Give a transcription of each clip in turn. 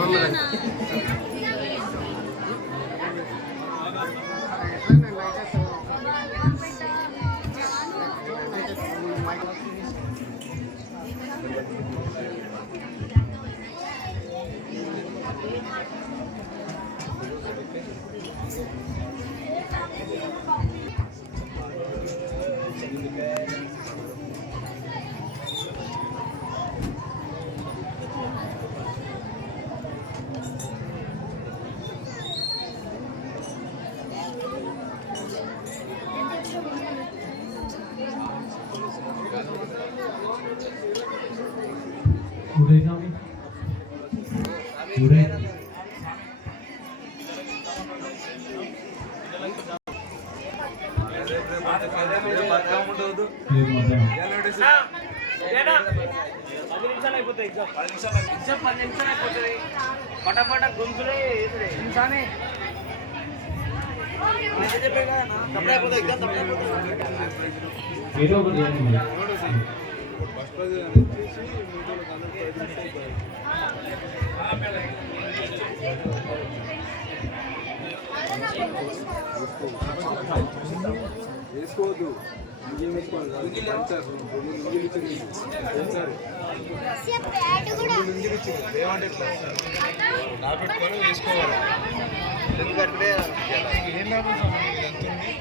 ఉదయ్ ఉదయ్ రేపు మధ్యాహ్నం పటపట గొంతులే ఇన్సానే ఏదో ఒకటి. వేసుకోవద్దు ఇంకేం వేసుకోవాలి పంచారు ఇంగిల్ నా పెట్టుకొని వేసుకోవాలి ఏం లాభం స్వామి ఉంది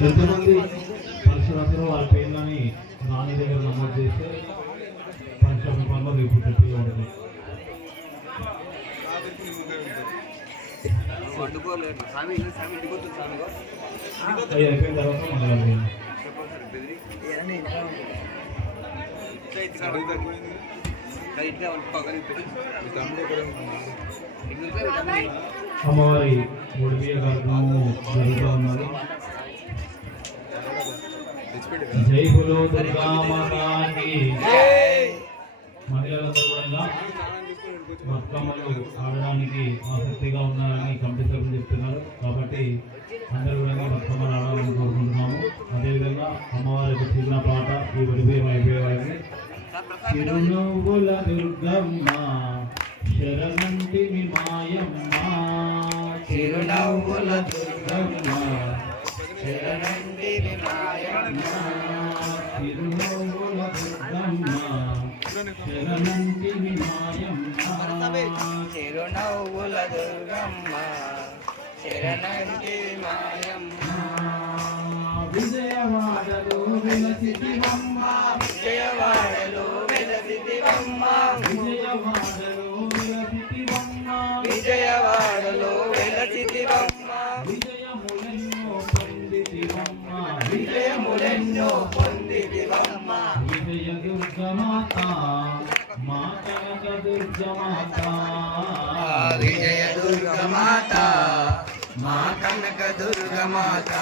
ఎంతమంది పరశురాత్రులు వాళ్ళ పేర్లని నాని దగ్గర నమోదు చేస్తే పంచాంగంలో రేపు చెప్పి ఉంటుంది వండుకోలేదు అయిపోయిన తర్వాత మళ్ళీ అమ్మవారి ఒడిబియ్య కార్యక్రమం జరుగుతూ తెచ్చిపెట్టి జై బులో దుర్గా మాతాకి. మహిళలందరూ కూడా బతుకమ్మలు ఆడడానికి ఆసక్తిగా ఉన్నారని కమిటీ సభ్యులు చెప్తున్నారు. కాబట్టి అందరూ కూడా బతుకమ్మలు ఆడాలని కోరుకుంటున్నాము. అదేవిధంగా అమ్మవారి యొక్క చిన్న పాట ఈ ఒడిబియ్యం అయిపోయేవారిని చిరునవ్వుల దుర్గమ్మ శరణంటిని మాయమ్మ. చిరునవ్వుల దుర్గమ్మ శరణంటిని మాయమ్మ. చిరునవ్వుల చిరునవ్వుల దుర్గమ్మ శరణంటి మాయమ్మ విజయవాడలో వెలసిదివమ్మ విజయవాడలో విజయవాడలో విజయవాడలో విజయములెన్నో పొందితివమ్మ విజయములెన్నో దుర్గమాత మా కనక దుర్గమాత విజయ దుర్గమాత మా కనక దుర్గమాత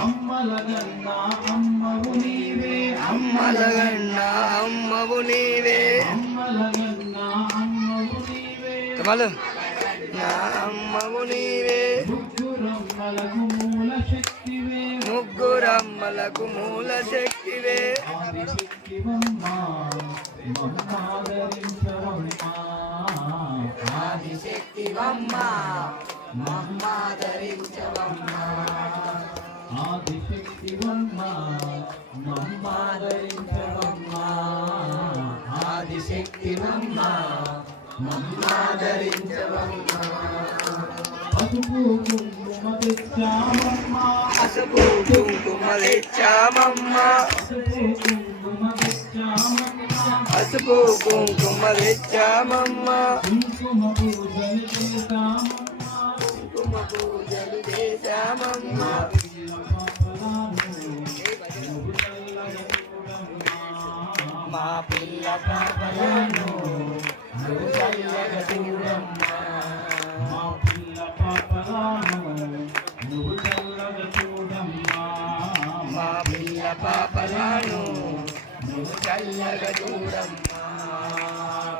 అమ్మల గన్నా అమ్మవు నీవే. అమ్మలగన్న అమ్మవు నీవే. అమ్మల గన్నా అమ్మవు నీవే. కమలు నా అమ్మవు నీవే. ముగ్గురమ్మలకు మూల శక్తివే. ముగ్గురమ్మలకు మూల శక్తివే ఆదిశక్తివమ్మ మమ్మాదరించవమ్మ. ఆదిశక్తివమ్మ మమ్మాదరించవమ్మ. మమ్మాదరించవమ్మ. పసుపు కుంకుమ తెచ్చామమ్మ పసుపు కుంకుమ తెచ్చామమ్మ కుంకుమ పూజలు చేశామమ్మా. మా పిల్ల పాపలను చల్లగా చల్లగా చూడమ్మా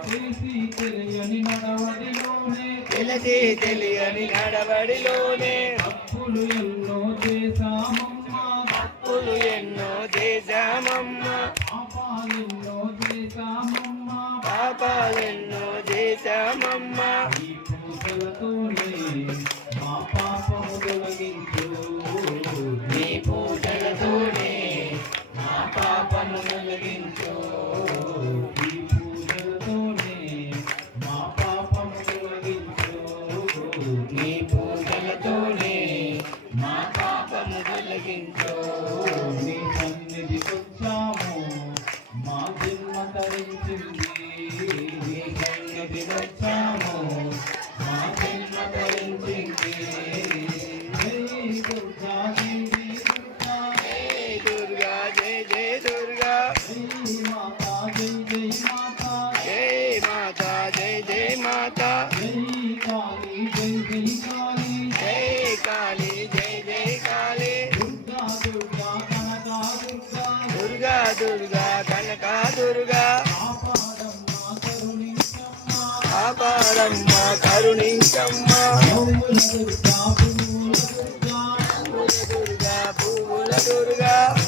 చేసి తెలియని నడవడిలోనే తెలిసి తెలియని నడవడిలోనే. తప్పులు ఎన్నో చేశామమ్మా. తప్పులు ఎన్నో చేశామమ్మా. పాపాలెన్నో చేశామమ్మా. పాపాలెన్నో నీ సన్నిధికొచ్చాము మా జన్మ తరించింది నీ సన్నిధికొచ్చాము మా జన్మ తరించింది దుర్గా జై జై దుర్గా. జై దుర్గా జై జై దుర్గా మాతా జై జై మాతా. జై మాతా జై జై మాతా. జై కాళీ. కాపాడమ్మ కరుణించమ్మ. దుర్గా పువ్వుల దుర్గా.